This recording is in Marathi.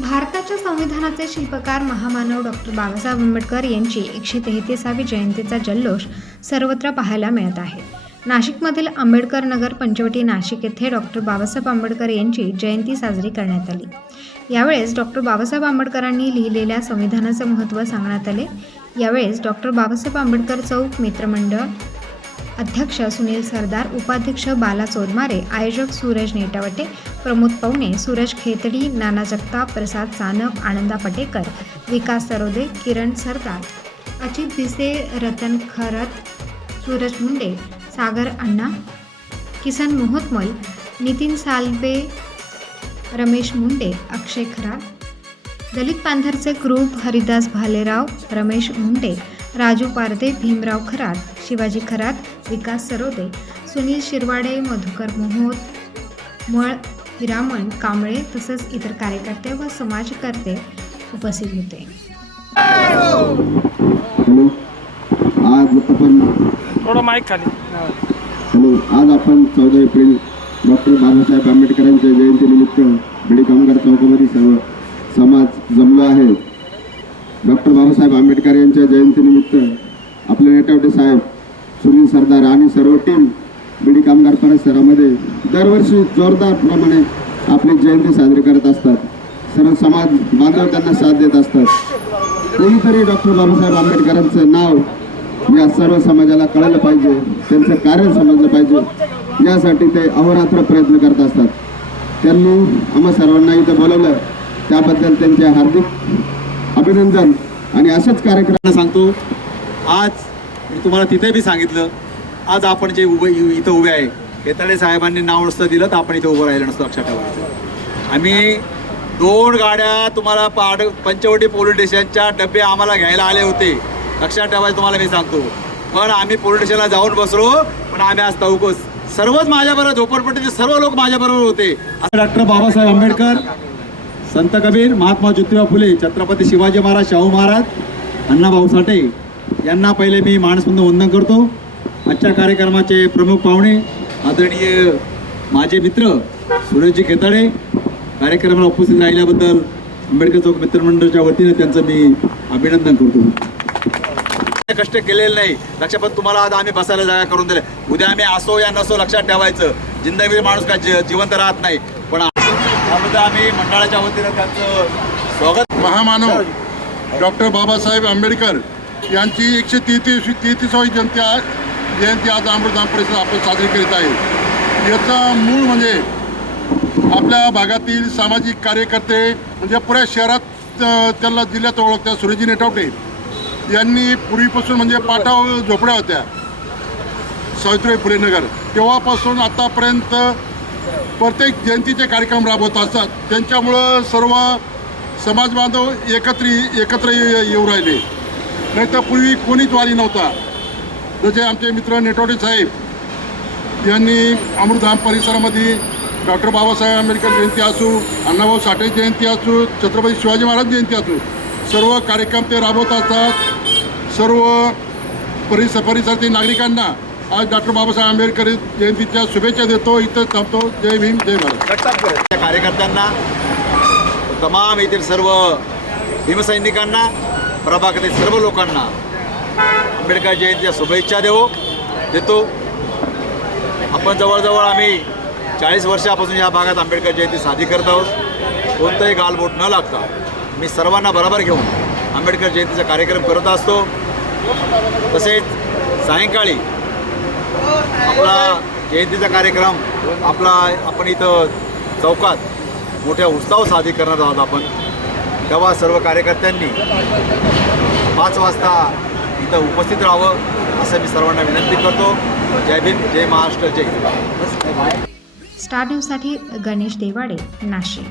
भारताच्या संविधानाचे शिल्पकार महामानव डॉक्टर बाबासाहेब आंबेडकर यांची 133वी जयंतीचा जल्लोष सर्वत्र पाहायला मिळत आहे। नाशिकमधील आंबेडकर नगर पंचवटी नाशिक येथे डॉक्टर बाबासाहेब आंबेडकर यांची जयंती साजरी करण्यात आली। यावेळेस डॉक्टर बाबासाहेब आंबेडकरांनी लिहिलेल्या संविधानाचे महत्त्व सांगण्यात आले। यावेळेस डॉक्टर बाबासाहेब आंबेडकर चौक मित्रमंडळ अध्यक्ष सुनील सरदार, उपाध्यक्ष बाला चोरमारे, आयोजक सूरज नेटावटे, प्रमोद पवने, सूरज खेतडी, नाना जगताप, प्रसाद सानप, आनंदा पटेकर, विकास सरोदे, किरण सरदार, अजित दिसे, रतन खरत, सूरज मुंडे, सागर अण्णा, किसन मोहतमल, नितीन सालवे, रमेश मुंडे, अक्षय खरात, दलित पॅंथरचे ग्रुप हरिदास भालेराव, रमेश मुंडे, राजू पारदे, भीमराव खरात, शिवाजी खरात, विकास सरोदे, सुनील शिरवाडे, मधुकर मोहोत, मळ, हिरामण कांबळे तसेच इतर कार्यकर्ते व समाजकर्ते उपस्थित होते। आज आपण थोडं माईक खाली। आज आपण 14 एप्रिल डॉक्टर बाबासाहेब आंबेडकरांच्या जयंतीनिमित्त बीडी कामगार चौकामध्ये सर्व समाज जमलो आहे। डॉक्टर बाबासाहेब आंबेडकर यांच्या जयंतीनिमित्त आपले नेटावटे साहेब, सुनील सरदार आणि सर्व टीम बीडी कामगार परिसरामध्ये दरवर्षी जोरदार प्रमाणे आपली जयंती साजरी करत असतात। सर्व समाज बांधव त्यांना साथ देत असतात। कोणीतरी डॉक्टर बाबासाहेब आंबेडकरांचं नाव या सर्व समाजाला कळलं पाहिजे, त्यांचं कार्य समजलं पाहिजे, यासाठी ते अहोरात्र प्रयत्न करत असतात। त्यांनी आम्हा सर्वांना इथं बोलवलं, त्याबद्दल त्यांचे हार्दिक अभिनंदन। आणि अशाच कार्यक्रमांना सांगतो, आज मी तुम्हाला तिथे बी सांगितलं, आज आपण जे इथं उभे आहे, केतळे साहेबांनी नाव नसतं दिलं तर आपण इथे उभं राहिलं नसतं। लक्षात ठेवायचं, आम्ही 2 गाड्या तुम्हाला पंचवटी पोलीस स्टेशनच्या डबे आम्हाला घ्यायला आले होते। लक्षात ठेवायचं तुम्हाला मी सांगतो, पण आम्ही पोलीस स्टेशनला जाऊन बसलो, पण आम्ही आज तौकस सर्वच माझ्याबरोबर, झोपडपट्टीचे सर्व लोक माझ्याबरोबर होते। डॉक्टर बाबासाहेब आंबेडकर, संत कबीर, महात्मा ज्योतिबा फुले, छत्रपती शिवाजी महाराज, शाहू महाराज, अण्णाभाऊ साठे यांना पहिले मी मानसपूर्ण वंदन करतो। आजच्या कार्यक्रमाचे प्रमुख पाहुणे आदरणीय माझे मित्र सूरजजी खेतडे, कार्यक्रमाला उपस्थित राहिल्याबद्दल आंबेडकर चौक मित्रमंडळाच्या वतीने त्यांचं मी अभिनंदन करतो। कष्ट केलेलं नाही, लक्षात, पण तुम्हाला आज आम्ही बसायला जागा करून दिले। उद्या आम्ही असो या नसो, लक्षात ठेवायचं, जिंदगी माणूस का जिवंत राहत नाही, पण त्याबद्दल आम्ही मंडळाच्या वतीने त्यांचं स्वागत। महामानव डॉक्टर बाबासाहेब आंबेडकर यांची 133वी जयंती आज अमृतधाम परिसरात आपण साजरी करीत आहे। याचं मूळ म्हणजे आपल्या भागातील सामाजिक कार्यकर्ते, म्हणजे पुऱ्या शहरात त्यांना जिल्ह्यात ओळखतात, सूरजजी नेटावटे यांनी पूर्वीपासून, म्हणजे पाटाव झोपड्या होत्या सावित्रीबाई फुले नगर, तेव्हापासून आतापर्यंत प्रत्येक जयंतीचे कार्यक्रम राबवत असतात। त्यांच्यामुळं सर्व समाज बांधव एकत्र येऊ राहिले, नाही तर पूर्वी कोणीच वाली नव्हता। जसे आमचे मित्र नेटवटे साहेब यांनी अमृतधाम परिसरामध्ये डॉक्टर बाबासाहेब आंबेडकर जयंती असो, अण्णाभाऊ साठे जयंती असो, छत्रपती शिवाजी महाराज जयंती असो, सर्व कार्यक्रम ते राबवत असतात। सर्व परिसरातील नागरिकांना आज डॉक्टर बाबासाहेब आंबेडकर जयंतीच्या शुभेच्छा देतो। इथं थांबतो। जय भीम, जय भारत। कार्यकर्त्यांना, तमाम येथील सर्व भीमसैनिकांना, प्रभागातील सर्व लोकांना आंबेडकर जयंतीच्या शुभेच्छा देतो। आपण जवळजवळ आम्ही 40 वर्षापासून या भागात आंबेडकर जयंती साजरी करत आहोत। कोणतंही गालबोट न लागता मी सर्वांना बरोबर घेऊन आंबेडकर जयंतीचा कार्यक्रम करत असतो। तसेच सायंकाळी आपला जयंतीचा कार्यक्रम आपण इथं चौकात मोठ्या उत्साह साजरी करणार आहोत आपण। तेव्हा सर्व कार्यकर्त्यांनी 5 वाजता इथं उपस्थित राहावं असं मी सर्वांना विनंती करतो। जय भीम, जय महाराष्ट्र, जय हिंद। स्टार न्यूजसाठी गणेश देवाडे, नाशिक।